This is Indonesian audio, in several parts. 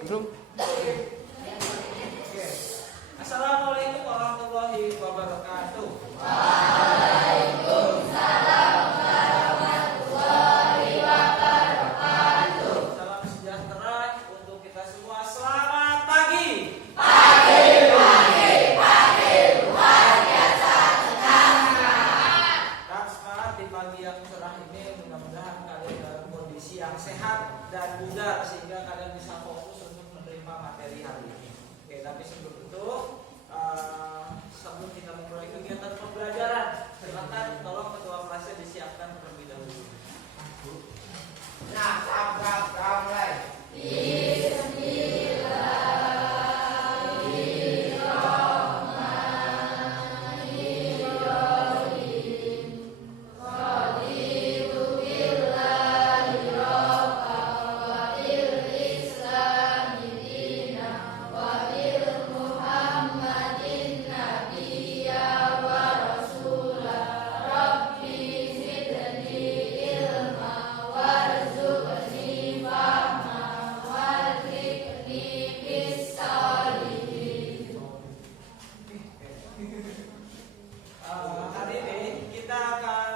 Belum. Oke. Assalamualaikum warahmatullahi wabarakatuh. Waalaikumsalam warahmatullahi wabarakatuh. Salam sejahtera untuk kita semua. Selamat pagi. Pagi luar biasa senang. Dan semangat di pagi yang cerah ini. Mudah-mudahan kalian dalam kondisi yang sehat dan bugar sehingga kalian bisa fokus untuk menerima materi hari ini. Oke, tapi sebelum itu sebelum kita memulai kegiatan pembelajaran, silakan tolong ketua kelasnya disiapkan terlebih dahulu. Nah, mulai. Hari ini kita akan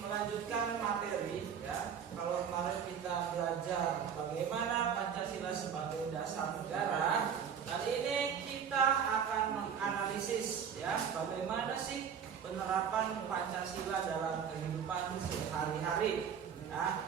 melanjutkan materi ya. Kalau kemarin kita belajar bagaimana Pancasila sebagai dasar negara, hari ini kita akan menganalisis ya bagaimana sih penerapan Pancasila dalam kehidupan sehari-hari. Nah,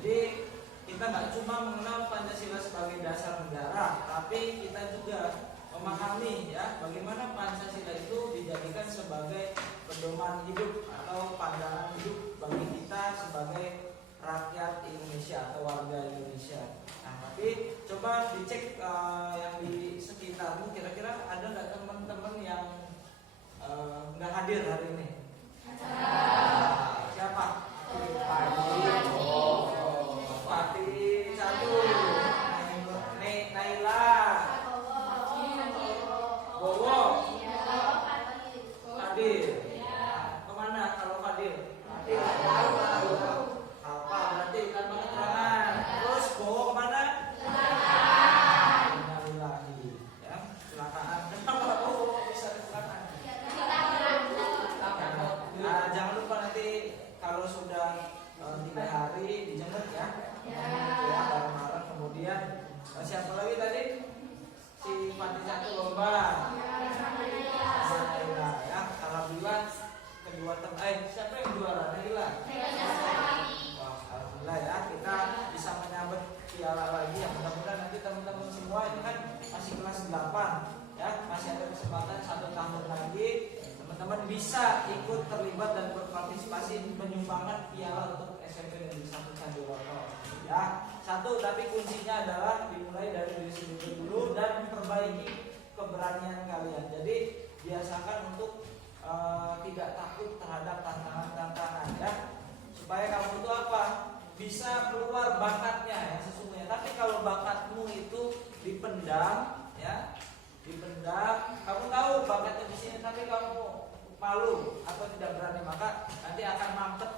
jadi kita nggak cuma mengenal Pancasila sebagai dasar negara, tapi kita juga memahami ya bagaimana Pancasila itu dijadikan sebagai pedoman hidup atau pandangan hidup bagi kita sebagai rakyat Indonesia atau warga Indonesia. Nah, tapi coba dicek yang di sekitarmu, kira-kira ada nggak teman-teman yang nggak hadir hari ini? Siapa? Fatih satu, Naila, Bowo, Fadil. Kemana kalau Fadil? Fadil. Apa berarti tanpa keterangan. Terus Bowo kemana? Innalillahi. Ya, kecelakaan. Kenapa Bowo bisa kecelakaan? Nah, jangan lupa nanti kalau sudah 3 hari dijemput ya. Ya, bareng-bareng. Kemudian siapa lagi tadi? Si Fatih satu lomba. Naila ya. Alhamdulillah kedua siapa yang juara? Naila. Wah, alhamdulillah ya kita bisa menyambut piala lagi ya. Mudah-mudahan nanti teman-teman semua ini kan masih kelas 8 ya, masih ada kesempatan 1 tahun lagi teman-teman bisa ikut terlibat dan berpartisipasi menyumbangkan piala untuk SMP Negeri 1 Candiroto ya. Satu, tapi kuncinya adalah dimulai dari diri sendiri dulu dan perbaiki keberanian kalian. Jadi biasakan untuk tidak takut terhadap tantangan-tantangan ya, supaya kamu itu apa, bisa keluar bakatnya ya sesungguhnya. Tapi kalau bakatmu itu dipendam ya, kamu tahu bakatnya di sini tapi kamu malu atau tidak berani, maka nanti akan mampet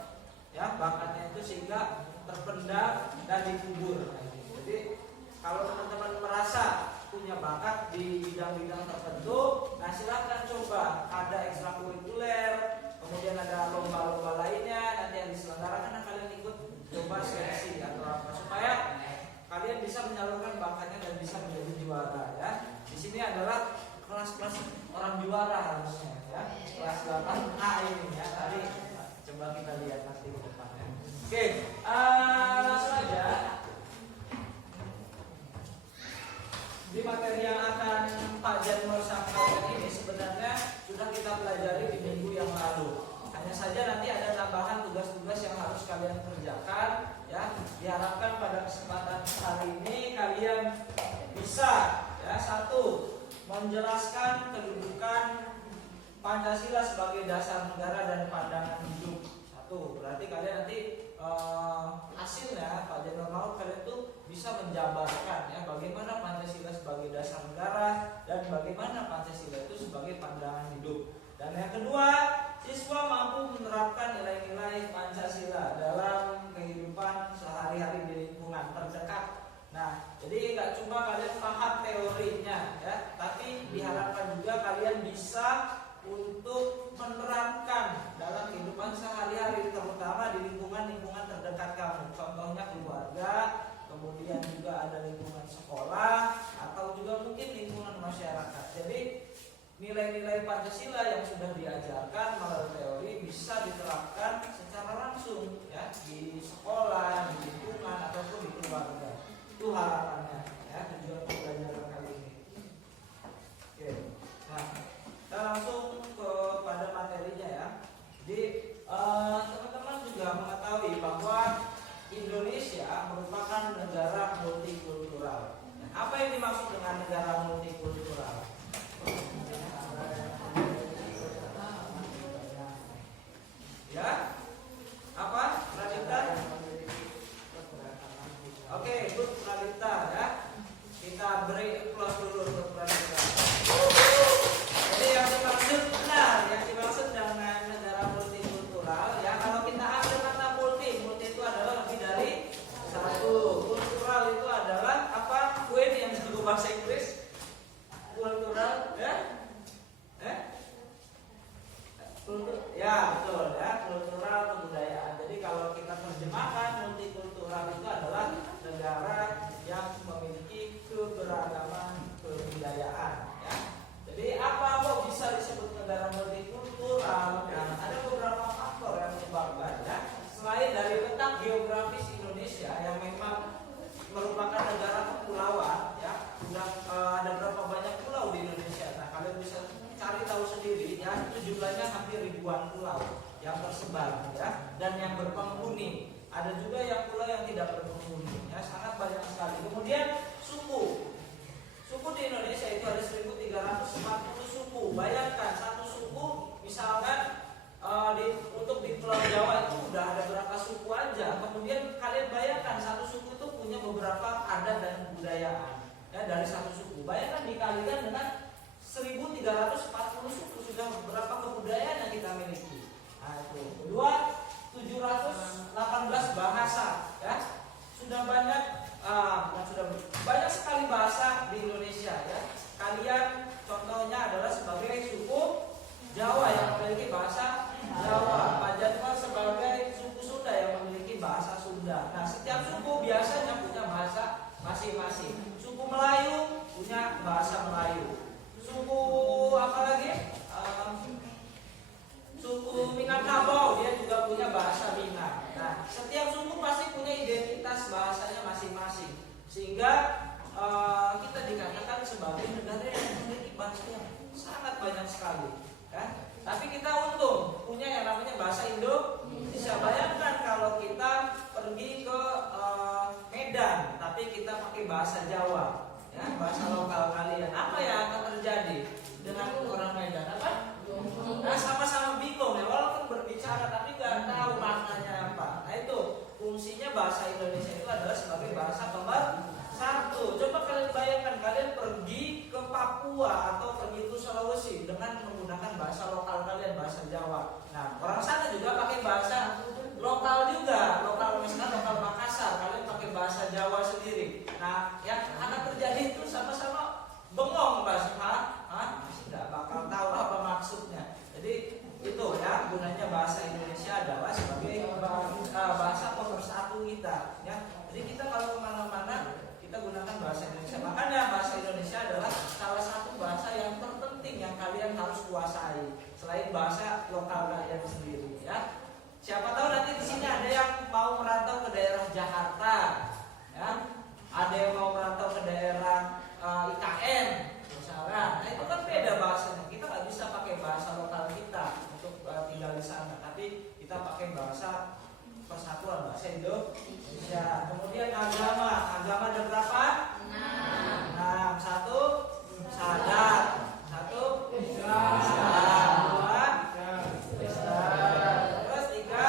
ya bakatnya itu sehingga terpendam dan dikubur. Jadi kalau teman-teman merasa punya bakat di bidang-bidang tertentu, nah silakan coba. Ada ekstrakurikuler, kemudian ada lomba-lomba lainnya nanti yang diselenggarakan, nah kalian ikut coba seleksi atau apa supaya kalian bisa menyalurkan bakatnya dan bisa menjadi juara ya. Di sini adalah kelas-kelas orang juara harusnya ya. Kelas 8A ini ya. Tadi coba kita lihat nanti ke depannya. Oke, langsung aja. Di materi yang akan Pak Janmor sampaikan ini sebenarnya sudah kita pelajari di minggu yang lalu. Hanya saja nanti ada tambahan tugas-tugas yang harus kalian kerjakan ya. Diharapkan pada kesempatan hari ini kalian bisa ya, satu, menjelaskan kedudukan Pancasila sebagai dasar negara dan pandangan hidup. Satu, berarti kalian nanti hasilnya Pak Janmor mau kalian tuh bisa menjabarkan ya bagaimana Pancasila sebagai dasar negara dan bagaimana Pancasila itu sebagai pandangan hidup. Dan yang kedua, siswa mampu menerapkan nilai-nilai Pancasila dalam kehidupan sehari-hari di lingkungan terdekat. Nah, jadi nggak cuma kalian kemudian juga ada lingkungan sekolah, atau juga mungkin lingkungan masyarakat. Jadi nilai-nilai Pancasila yang sudah diajarkan melalui teori bisa diterapkan secara langsung ya di sekolah, di lingkungan ataupun di keluarga. Itu harapannya ya, tujuan pembelajaran kali ini. Oke. Nah, kita langsung kepada materinya ya. Jadi teman-teman juga mengetahui bahwa Indonesia merupakan negara multikultural. Nah, apa yang dimaksud dengan negara multikultural? Ya, apa? Pradipta? Oke, good Pradipta ya. Kita beri applause dulu untuk Pradipta. Jadi yang dimaksud benar, yang dimaksud dengan negara multikultural ya, kalau kita ambil kata multi itu adalah lebih dari satu. Kultural itu adalah apa? Queen yang disebut bahasa Inggris. Kultural ya? Ya betul ya, kultural kebudayaan. Jadi kalau kita terjemahkan multikultural itu adalah negara yang memiliki keberagaman kebudayaan ya. Jadi apa kok bisa disebut negara multikultural? Nah, ada beberapa faktor yang menyebabkan ya. Selain dari letak geografis Indonesia yang memang merupakan negara kepulauan ya, sudah ada berapa banyak pulau di Indonesia. Nah, kalian bisa cari tahu sendiri ya, itu jumlahnya hampir ribuan pulau yang tersebar ya, dan yang berpenghuni. Ada juga yang pulau yang tidak berpenghuni ya, sangat banyak sekali. Kemudian suku di Indonesia itu ada 1340 suku. Bayangkan satu suku misalkan untuk di Pulau Jawa itu udah ada berapa suku aja. Kemudian kalian bayangkan satu suku itu punya beberapa adat dan kebudayaan ya, dari satu suku. Bayangkan dikalikan dengan 1340 suku, sudah berapa kebudayaan yang kita miliki. Nah, itu. Kedua, 718 bahasa ya. Sudah banyak banyak sekali bahasa di Indonesia ya. Kalian contohnya adalah sebagai suku Jawa yang memiliki bahasa Jawa, Pak Jadwal sebagai suku Sunda yang memiliki bahasa Sunda. Nah, setiap suku biasanya punya bahasa masing-masing. Suku Melayu punya bahasa Melayu. Suku apa lagi? Suku Minangkabau dia juga punya bahasa Minang. Nah, setiap suku pasti punya identitas bahasanya masing-masing. Sehingga kita dikatakan sebagai negara yang memiliki bahasa yang sangat banyak sekali. Ya. Tapi kita untung punya yang namanya bahasa Indonesia. Bayangkan kalau kita pergi ke Medan, tapi kita pakai bahasa Jawa, ya, bahasa lokal kalian. Apa yang akan terjadi dengan orang Medan? Apa? Nah, sama-sama bingung ya, walaupun berbicara tapi nggak tahu maknanya apa. Nah, itu fungsinya bahasa Indonesia itu adalah sebagai bahasa pemersatu. Coba kalian bayangkan kalian pergi ke Papua atau pergi ke Sulawesi dengan menggunakan bahasa lokal kalian, bahasa Jawa. Nah, orang sana juga pakai bahasa lokal juga, misalnya lokal Makassar, kalian pakai bahasa Jawa sendiri. Nah, yang akan terjadi itu sama-sama bengong bahasa, tidak bakal tahu apa maksudnya. Jadi itu ya gunanya bahasa Indonesia adalah sebagai bahasa pemersatu kita. Ya, jadi kita kalau kemana-mana kita gunakan bahasa Indonesia. Makanya bahasa Indonesia adalah salah satu bahasa yang terpenting yang kalian harus kuasai selain bahasa lokal kalian sendiri. Ya, siapa tahu nanti di sini ada yang mau merantau ke daerah Jakarta, ya, ada yang mau merantau ke daerah IKN misalnya. Nah, itu kan beda bahasanya. Kita nggak bisa pakai bahasa lokal kita untuk tinggal di sana, tapi kita pakai bahasa persatuan, bahasa Indonesia. Kemudian agama ada berapa? 6. Satu sadar, satu Islam, dua Islam, terus tiga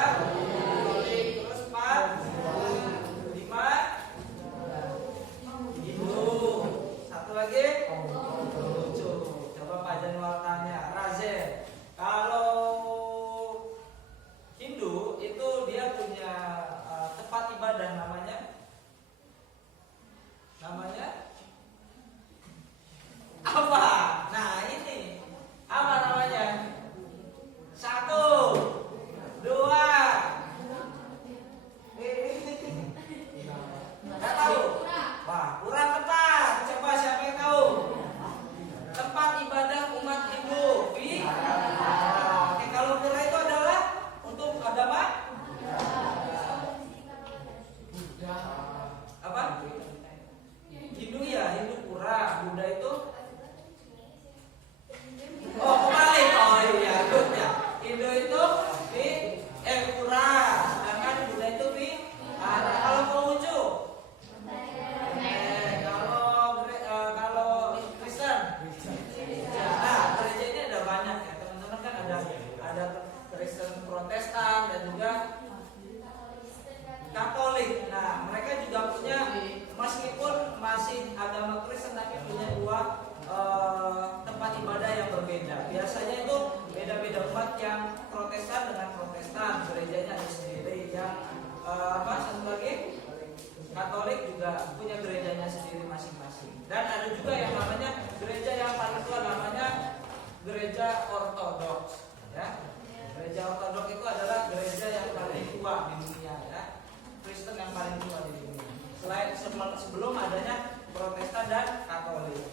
Katolik juga punya gerejanya sendiri masing-masing. Dan ada juga yang namanya gereja yang paling tua, namanya gereja Ortodoks. Ya. Gereja Ortodoks itu adalah gereja yang paling tua di dunia, ya. Kristen yang paling tua di dunia. Selain sebelum adanya Protestan dan Katolik.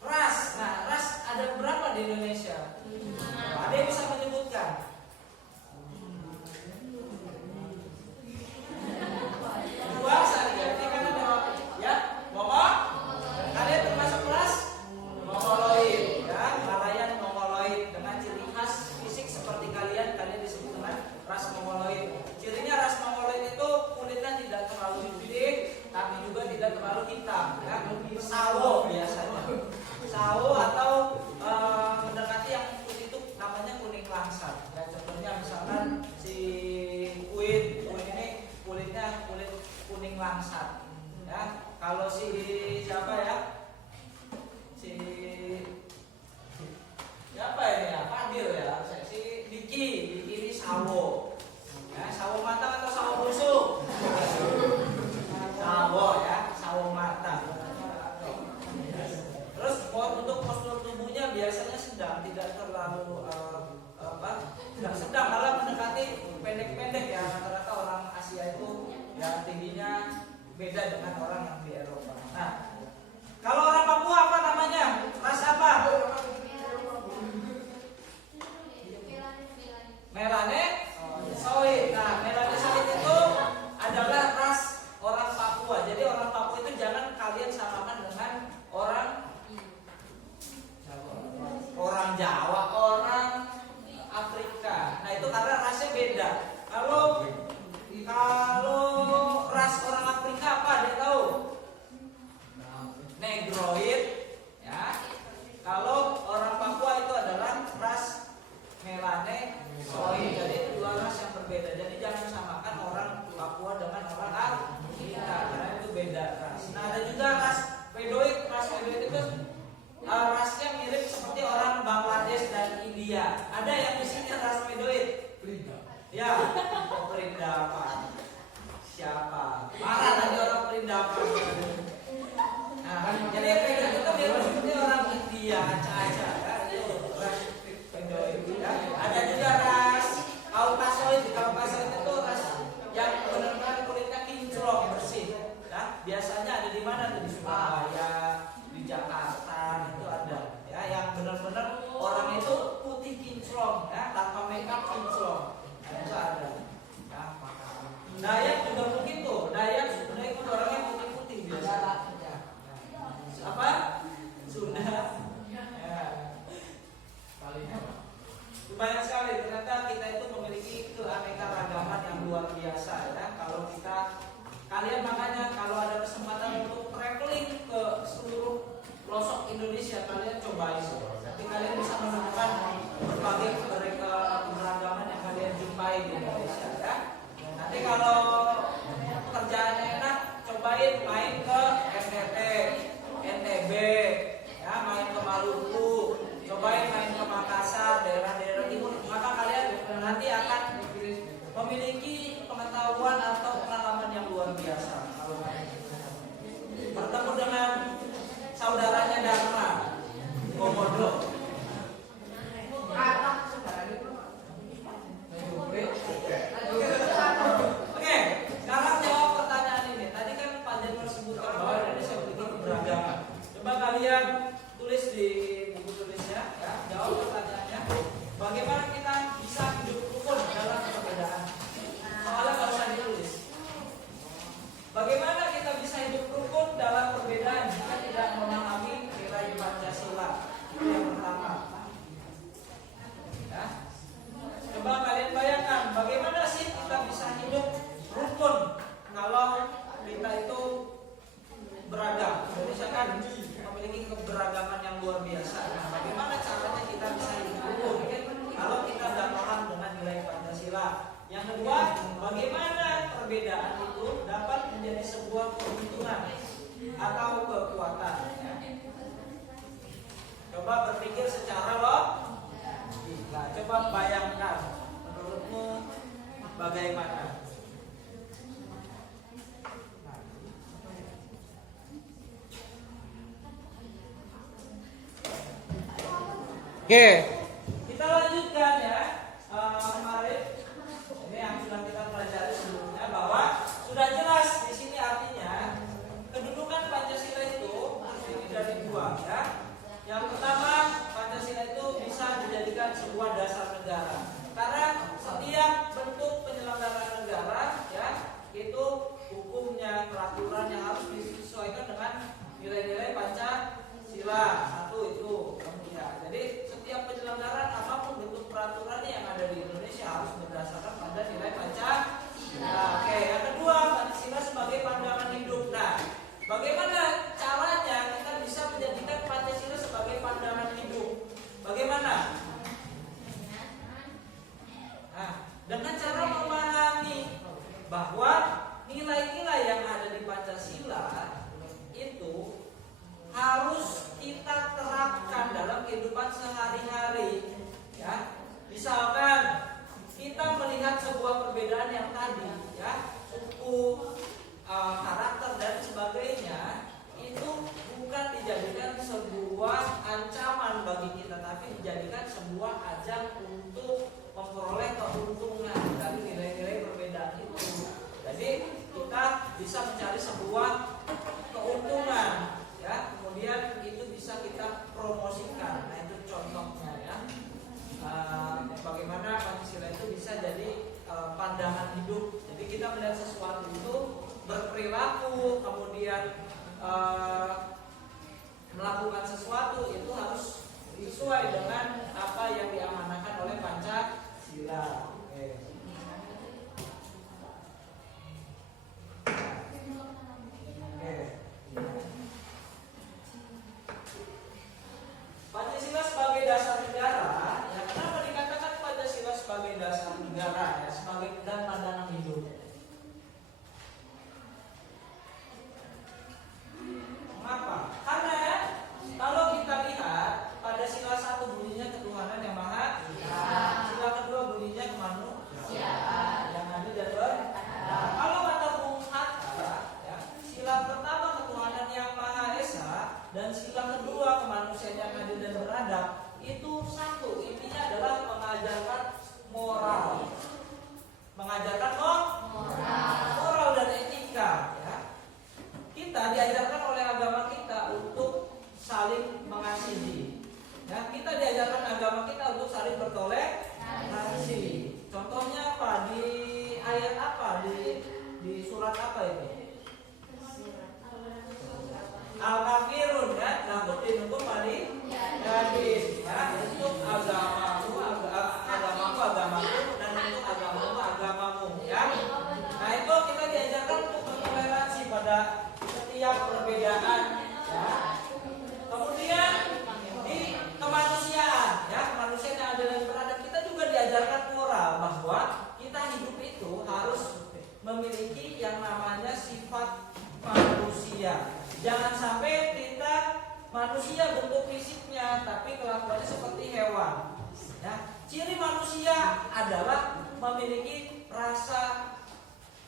Ras, nah ras ada berapa di Indonesia? Ada yang bisa menyebutkan? Dua saja. Ini kan ada ya, ngomong. Kalian termasuk ras Mongoloid, ya, Malayan Mongoloid dengan ciri khas fisik seperti kalian disebut dengan ras Mongoloid. Cirinya ras Mongoloid itu kulitnya tidak terlalu putih, tapi juga tidak terlalu hitam, ya. Sawo biasanya. Sawo atau mendekati yang putih itu namanya kuning langsat. Ya, contohnya misalkan si Uin ini kulitnya kulit kuning langsat. Ya, kalau si siapa ya? Si siapa ini ya? Fadil ya. Si Diki ini sawo. Ya, sawo matang atau sawo busuk? Sawo ya, sawo matang. Terus untuk postur tubuhnya biasanya sedang, tidak terlalu tidak sedang, malah mendekati pendek-pendek ya. Rata-rata orang Asia itu ya tingginya beda dengan orang yang di Eropa. Nah, kalau orang Papua apa namanya? Ras apa? Melanesoid. Nah, Melanesoid itu adalah ras orang Papua. Jadi orang Papua itu jangan kalian samakan dengan orang Jawa, orang Afrika. Nah, itu karena rasnya beda. Kalau ras orang Afrika apa? Dia tahu? Negroid, ya. Kalau orang Papua itu adalah ras Melanesoid. Jadi itu dua ras yang berbeda. Jadi jangan samakan orang Papua dengan orang Afrika karena itu beda ras. Nah, ada juga ras Bedoid. Ras Bedoid itu rasnya mirip seperti orang Bangladesh dan India. Ada yang di sini ras Bedoid? Ya, Perindapan. Siapa? Marah tadi orang Perindapan. Nah, jadi Bedoid itu mirip seperti orang India, Aceh, ya. Itu ras Bedoid. Ya. Ada juga ras Kaukasoid. Kaukasoid itu ras yang benar-benar kulitnya kinclong bersih. Ya. Biasanya ada di mana? Di Surabaya, di Jakarta itu ada, ya, yang benar-benar orang itu putih kinclong, ya, tanpa makeup kinclong, nah, itu ada. Ya, Dayak juga begitu. Dayak itu orangnya putih-putih biasa. Apa? Sunda. Ya. Banyak sekali. Ternyata kita itu memiliki keanekaragaman yang luar biasa, ya. Kalau kalian makanya kalau ada kesempatan untuk traveling ke seluruh pelosok Indonesia, kalian cobain. Nanti kalian bisa menemukan berbagai keberagaman yang kalian jumpai di Indonesia, ya. Nanti kalau pekerjaannya enak, cobain main ke NTT, NTB, ya, main ke Maluku, cobain main ke Makassar, daerah-daerah timur, maka kalian nanti akan memiliki pengetahuan atau pengalaman yang luar biasa. Kalau bertemu dengan saudaranya Dharma Komodo. Oke, sekarang jawab pertanyaan ini. Tadi kan Pak Jenderal sebutkan bahwa Indonesia memiliki keberagaman. Coba kalian tulis di buku tulisnya, ya. Jawab pertanyaannya. Bagaimana kita bisa hidup rukun dalam perbedaan? Soalnya nggak usah ditulis. Bagaimana kita bisa hidup rukun dalam perbedaan jika tidak memahami nilai Pancasila? Itu yang pertama. Ya. Coba kalian bayangkan bagaimana sih kita bisa hidup rukun kalau kita itu beragam. Indonesia kan memiliki keberagaman yang luar biasa. Nah, bagaimana caranya kita bisa hidup rukun kalau kita tidak paham dengan nilai Pancasila? Yang kedua, bagaimana perbedaan itu dapat menjadi sebuah keuntungan atau kekuatan? Ya. Coba berpikir secara logika. Coba bayangkan, menurutmu bagaimana? Nah, Oke, kita lanjutkan ya. Kemarin ini yang sudah kita pelajari sebelumnya bahwa sudah jelas di sini artinya kedudukan Pancasila itu terdiri dari dua ya. Yang pertama, Pancasila itu bisa dijadikan sebuah dasar negara. Karena setiap bentuk penyelenggaraan negara ya itu hukumnya, peraturan yang harus disesuaikan dengan nilai-nilai Pancasila. Satu itu ya. Jadi setiap penyelenggaraan apapun bentuk peraturan yang ada di Indonesia harus berdasarkan pada nilai Pancasila. Oke, yang kedua, Pancasila sebagai pandangan hidup. Nah, bagaimana caranya kita bisa menjadikan Pancasila sebagai pandangan hidup? Bagaimana? Nah, dengan cara memahami bahwa nilai-nilai yang ada di Pancasila itu harus kita terapkan dalam kehidupan sehari-hari ya. Misalkan kita melihat sebuah perbedaan yang tadi ya, suku, karakter dan sebagainya, itu bukan dijadikan sebuah ancaman bagi kita, tapi dijadikan sebuah ajang untuk memperoleh keuntungan dari nilai-nilai perbedaan itu. Jadi kita bisa mencari sebuah keuntungan ya, kemudian itu bisa kita promosikan. Nah, itu contohnya ya. Bagaimana Pancasila itu bisa jadi pandangan hidup. Jadi kita melihat sesuatu itu berperilaku, kemudian melakukan sesuatu itu harus sesuai dengan apa yang diamanahkan oleh Pancasila. Oke. Pancasila sebagai dasar negara, ya kenapa dikatakan Pancasila sebagai dasar negara ya, sebagai dan pandangan hidup? Mengapa? Karena ya, kalau kita lihat pada sila 1 bunyinya ketuhanan yang maha, sila kedua bunyinya kemanusiaan yang adil dan beradab. Kalau kata Bung Hatta, ya, sila pertama ketuhanan yang maha esa dan sila kedua kemanusiaan yang adil dan beradab itu satu, intinya adalah mengajarkan moral, mengajarkan moral dan etika ya. Kita diajarkan oleh agama kita untuk saling mengasihi ya. Kita diajarkan agama kita untuk saling bertoleransi. Contohnya apa? Di ayat apa? Di surat apa ini? Al-Kafirun ya, takut dihukum mati gadis ya, untuk agamamu dan untuk agamamu ya. Nah, itu kita diajarkan untuk bertoleransi pada setiap perbedaan ya. Kemudian di kemanusiaan ya, kemanusiaan yang adil dan beradab, kita juga diajarkan moral bahwa kita hidup itu harus memiliki yang namanya sifat manusia. Jangan sampai kita manusia bentuk fisiknya tapi kelakuannya seperti hewan. Ya, ciri manusia adalah memiliki rasa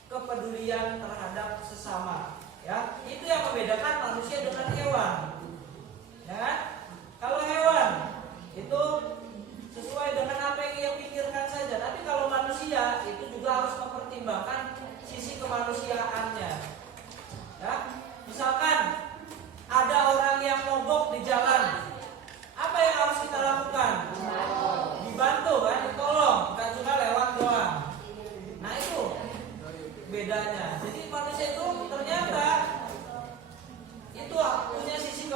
kepedulian terhadap sesama. Ya, itu yang membedakan manusia dengan hewan. Ya, kalau hewan itu sesuai dengan apa yang ia pikirkan saja. Tapi kalau manusia itu juga harus mempertimbangkan sisi kemanusiaannya. Ya. Misalkan ada orang yang mogok di jalan, apa yang harus kita lakukan? Dibantu kan, ditolong, bukan cuma lewat doang. Nah, itu bedanya. Jadi manusia itu ternyata itu punya sisi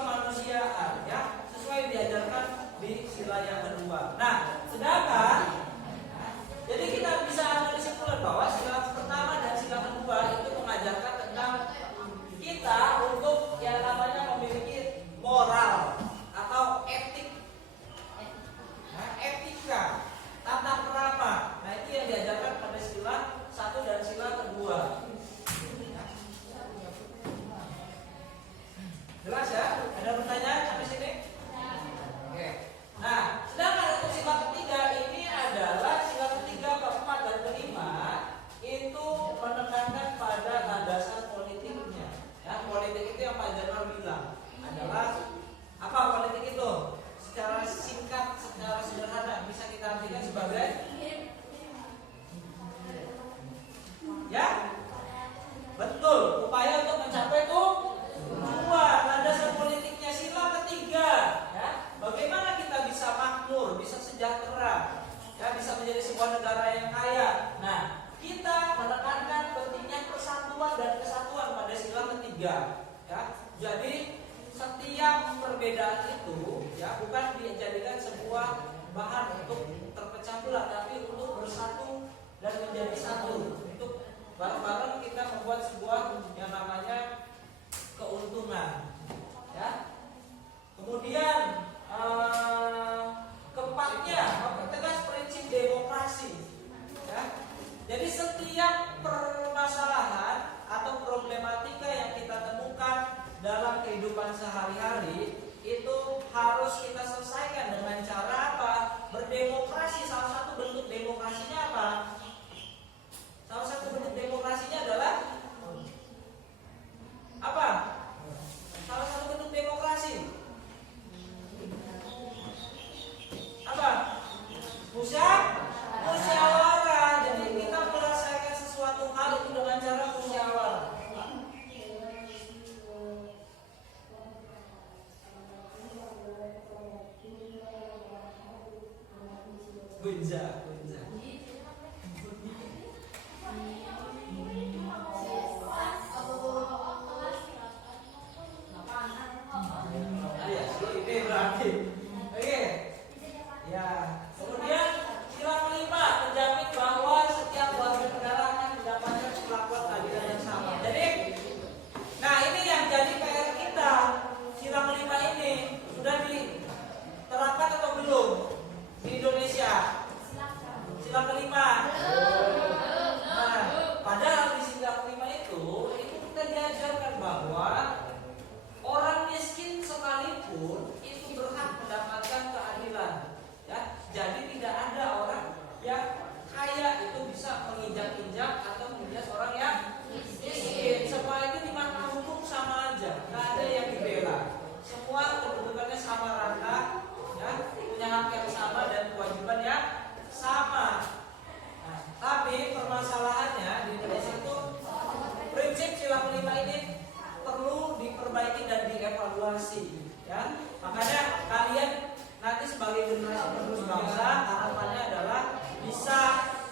perbedaan itu ya bukan dijadikan sebuah bahan untuk terpecah belah, tapi untuk bersatu dan menjadi satu, untuk bareng-bareng kita membuat sebuah yang namanya keuntungan ya. Kemudian keempatnya mempertegas prinsip demokrasi ya. Jadi setiap permasalahan atau problematika yang kita temukan dalam kehidupan sehari-hari itu harus kita selesaikan dengan cara apa? Berdemokrasi. Salah satu bentuk demokrasinya apa? Salah satu bentuk demokrasinya adalah apa? Salah satu bentuk demokrasi apa? Musyawarah. Jadi kita menyelesaikan sesuatu hal itu dengan cara musyawarah. Gunja. Ini berarti. Oke. Ya. Kemudian sila kelima menjamin bahwa setiap warga negara akan mendapatkan perlakuan keadilan yang sama. Jadi, nah ini yang jadi PR kita. Sila kelima ini sudah diterapkan atau belum di Indonesia? Sila kelima. Nah, padahal di sila kelima itu kita diajarkan bahwa orang miskin sekalipun itu berhak mendapatkan keadilan. Ya, jadi tidak ada orang yang kaya itu bisa menginjak-injak atau menjadi orang yang miskin. Semua itu di mata hukum sama aja, nggak ada yang dibela. Semua kedudukannya sama rata, ya, punya hak yang sama dan kewajiban yang sama. Nah, tapi permasalahannya di Indonesia itu prinsip sila kelima ini perlu diperbaiki dan dievaluasi. Ya, makanya kalian nanti sebagai generasi penerus bangsa harapannya adalah bisa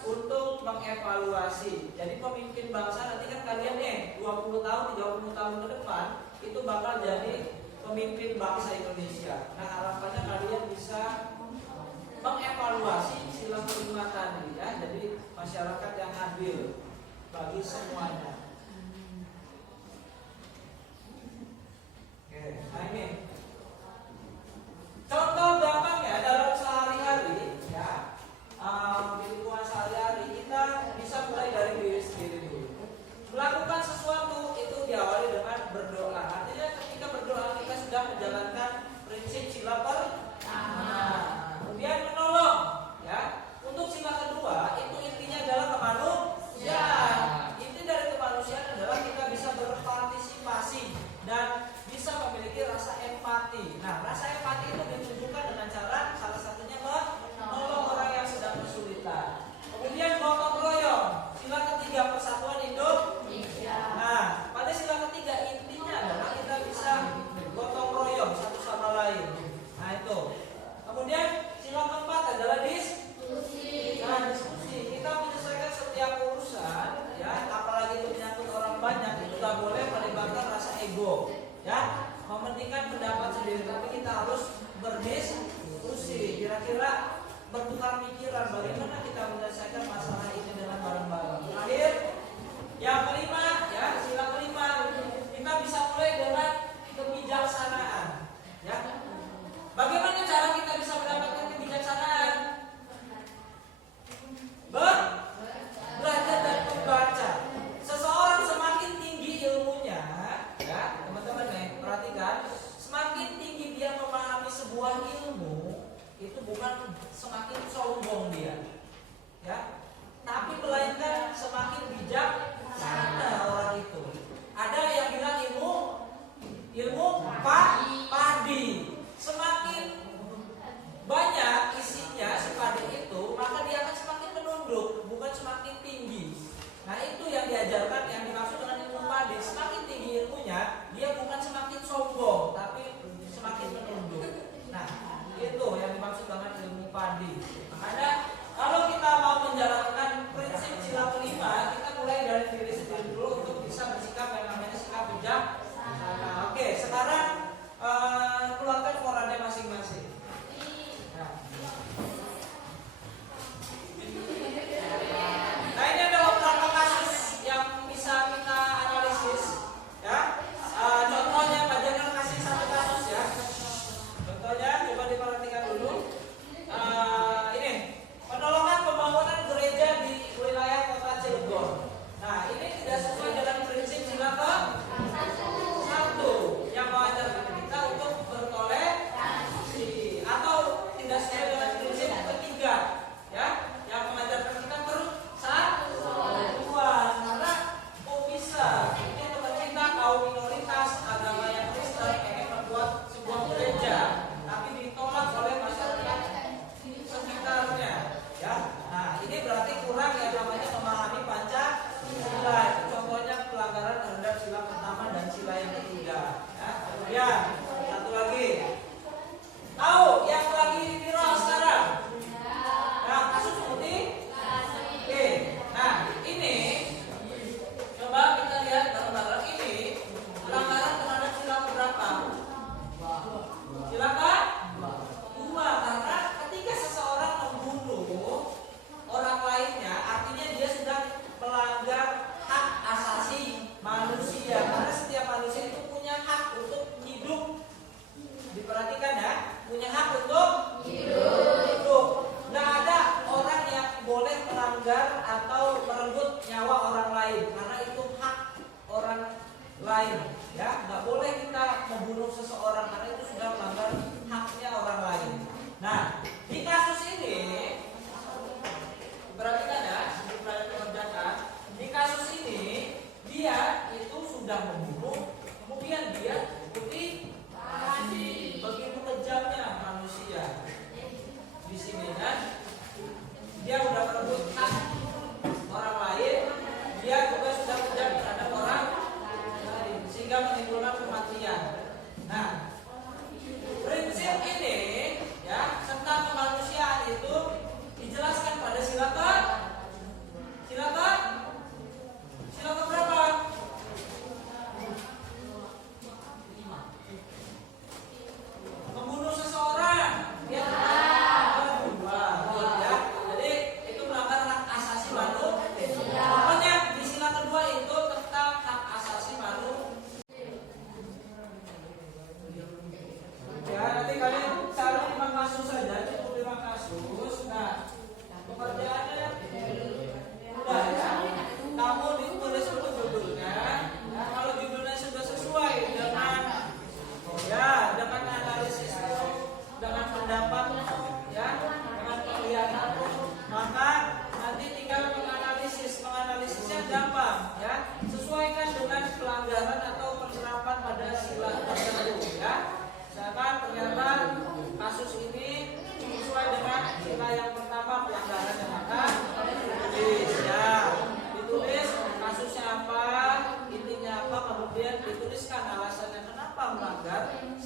untuk mengevaluasi. Jadi pemimpin bangsa nanti kan kalian nih 20 tahun, 30 tahun ke depan itu bakal jadi pemimpin bangsa Indonesia. Nah harapannya kalian bisa mengevaluasi sila kelima tadi ya. Jadi masyarakat yang adil bagi semuanya. Oke, nah ini contoh gampang ya dalam sehari-hari ya, di lingkungan sehari-hari kita bisa mulai dari diri sendiri dulu. Melakukan sesuatu itu diawali dengan berdoa. Artinya ketika berdoa kita sudah menjalankan prinsip sila pertama. Kemudian menolong ya. Untuk sila kedua itu intinya adalah kemanusiaan. Inti dari kemanusiaan adalah kita bisa berpartisipasi dan bisa memiliki rasa empati. Nah, rasa empati itu ditunjukkan dengan cara salah satunya menolong orang yang sedang kesulitan. Kemudian gotong royong, sila ketiga persatuan Indonesia. Nah, pada sila ketiga intinya adalah kita bisa gotong royong satu sama lain. Nah, itu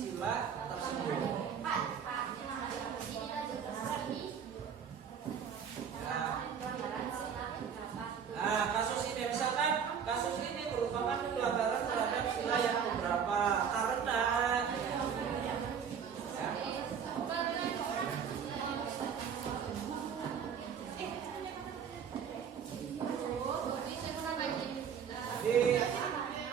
sila tersebut. Nah, kasus ini misalkan kasus ini merupakan pelanggaran terhadap sila yang keberapa karena di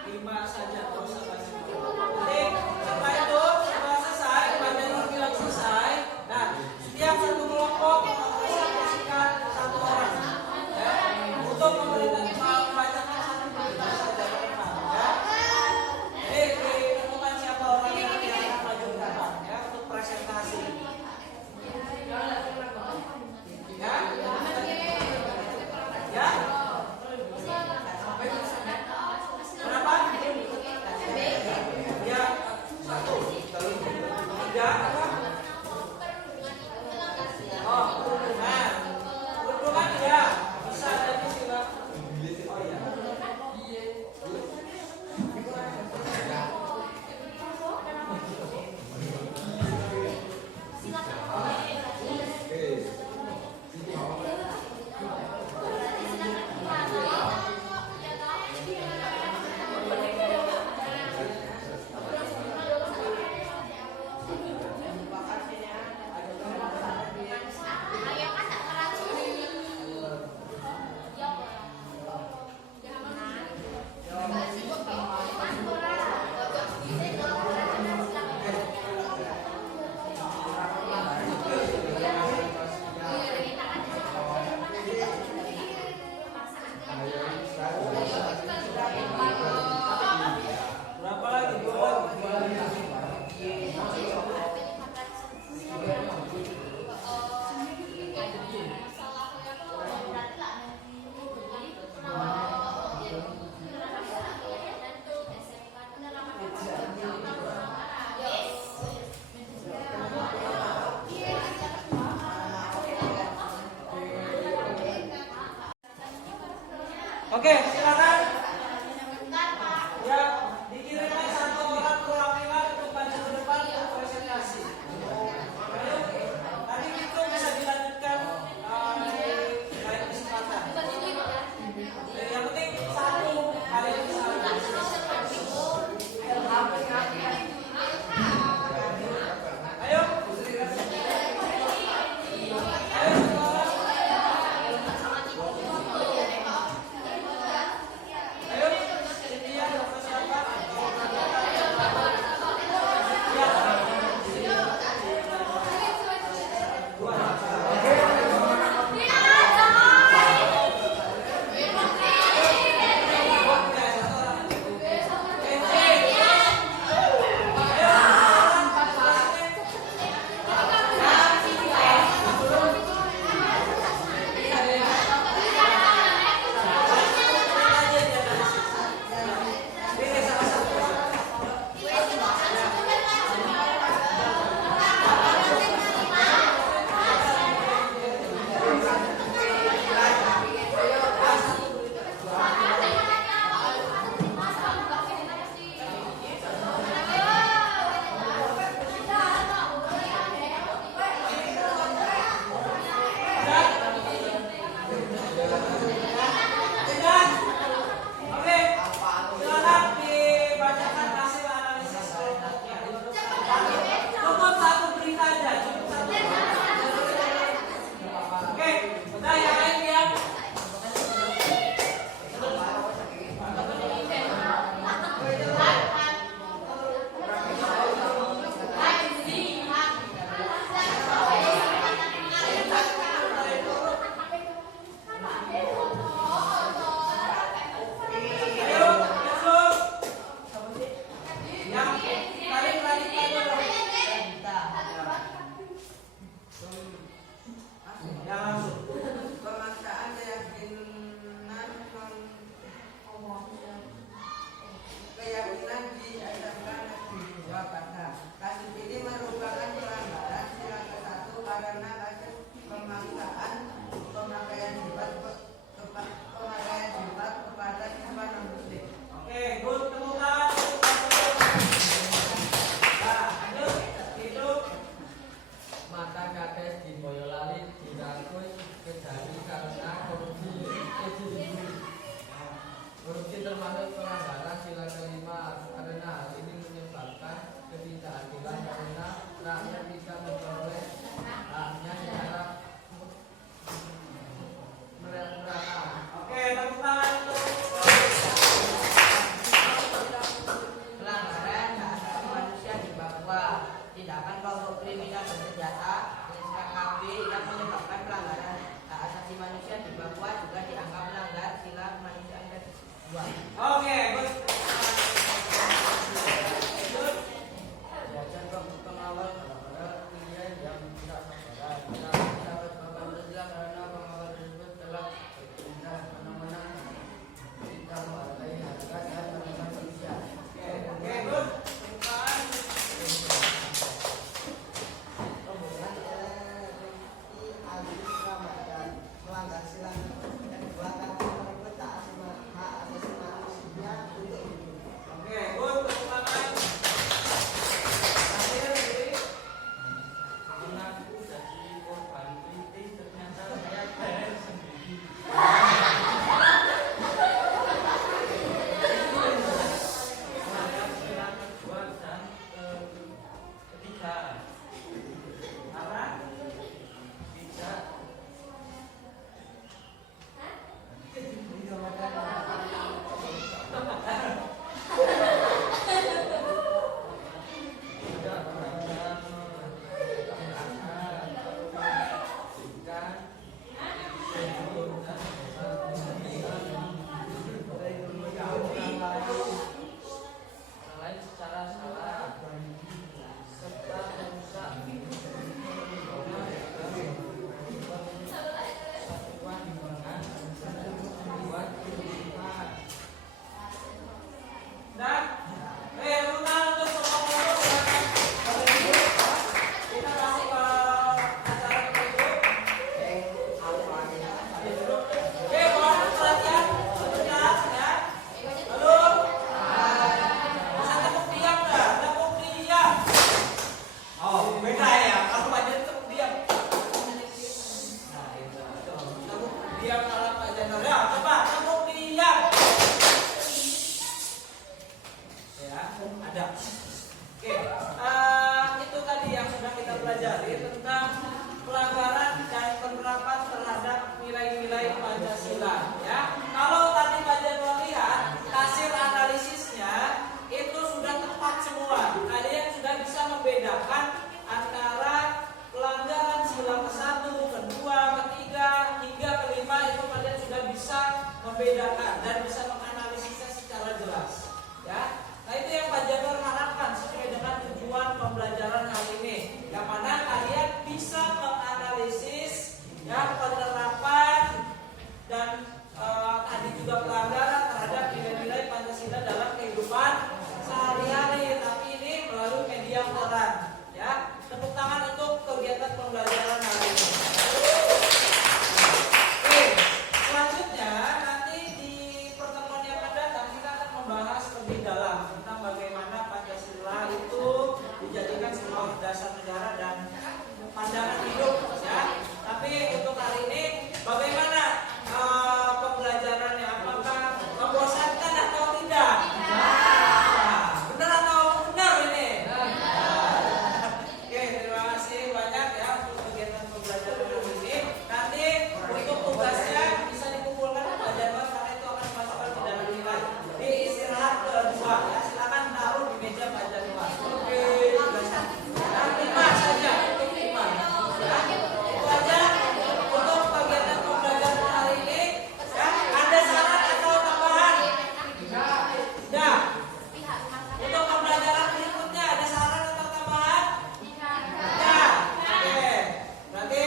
5 saja terus sampai 10. Jadi setelah itu setelah selesai, materi bilang selesai. Nah, setiap satu kelompok mempresentasikan satu orang ya, untuk membacakan satu berita saja teman ya. Jadi ditentukan siapa orang yang akan maju ke depan ya untuk presentasi. Ya. Ya. Berapa? Ya, 1, 3 apa? Oh, perundungan. Perundungan ya, bisa jadi sila. Oh ya. Berapa lagi? 2 lagi. Oke, silakan. Ya, dikirimkan satu orang perwakilan untuk maju ke depan untuk presentasi. Nanti itu bisa dilanjutkan di lain kesempatan. Yang penting satu kali Ayo. Oke, good, temukan. Nah, rakyat bisa memperoleh haknya secara merata. Oke, tepuk tangan untuk pelanggaran hak asasi manusia di Papua. Tindakan kelompok kriminal bersenjata KKB yang menyebabkan pelanggaran hak asasi manusia di Papua juga dianggap melanggar sila kemanusiaan kedua. Oke, Pengawal pilihan yang tidak sabaran dapat bekerja karena pengawal tersebut telah bertindak menang-menang tidak menghargai harkat dan kemanusiaan manusia. oke, good. Tepuk tangan. Melanggar sila kedua karena merebut hak asasi manusia untuk hidup. Oke, good. Tepuk tangan. Terakhir, Diri. Aku jadi korban kritik ternyata saya bayar sendiri. Melanggar sila kedua dan ketiga. Karena Tidak tidak pernah selain secara salah serta merusak kesatuan dengan membuat kerugian. dan tepuk tangan untuk semua kelompok. Kita masuk ke acara berikut. Oke, mohon perhatian sebentar ya. Halo. Bisa tepuk diam nggak? Tepuk diam. Oh, beda ya. Kalau Pak Jen tepuk diam. Nah, itu. Tepuk diam kalau Pak Jen. Ya, coba tepuk diam. Ya, ada. Oke, itu tadi yang sudah kita pelajari tentang pelanggaran dan penerapan terhadap nilai-nilai Pancasila. Ya, kalau tadi Pak Januar lihat hasil analisisnya itu sudah tepat semua. Kalian sudah bisa membedakan antara pelanggaran sila ke-1, kedua, ketiga, hingga kelima itu kalian sudah bisa membedakan dan bisa menganalisisnya secara jelas. Ya. Nah, itu yang Pak Januar harapkan sesuai dengan tujuan pembelajaran hari ini. Yang mana kalian bisa menganalisis ya penerapan dan tadi juga pelanggaran terhadap nilai-nilai Pancasila dalam kehidupan sehari-hari. Tapi ini melalui media koran. Ya, tepuk tangan untuk kegiatan pembelajaran hari ini. Oke, selanjutnya nanti di pertemuan yang akan datang kita akan membahas lebih dalam tentang bagaimana Pancasila itu dijadikan sebuah dasar negara dan pandangan hidup ya. Tapi untuk hari ini bagaimana pembelajarannya? Apakah membosankan atau tidak? Benar atau benar ini? Oke, terima kasih banyak ya untuk kegiatan pembelajaran hari ini. Nanti untuk tugasnya bisa dikumpulkan ke Pak Januar karena itu akan dimasukkan ke dalam nilai. Di istirahat kedua ya, silakan taruh di meja Pak Januar. Oke, tugasnya. Nah, 5 saja, untuk 5. Ya, itu aja untuk kegiatan pembelajaran hari ini. Ya, ada saran atau tambahan? Ya. Untuk pembelajaran berikutnya ada saran atau tambahan? Ya, oke. Berarti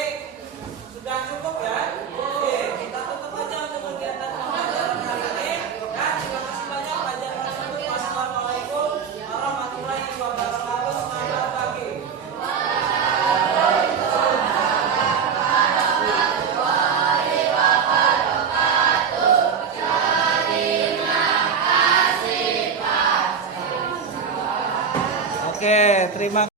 sudah cukup ya. Oke, kita tutup aja untuk kegiatan pembelajaran hari ini. Dan terima kasih banyak Pak Januar. Wassalamualaikum warahmatullahi wabarakatuh. Selamat pagi. Oke, terima kasih.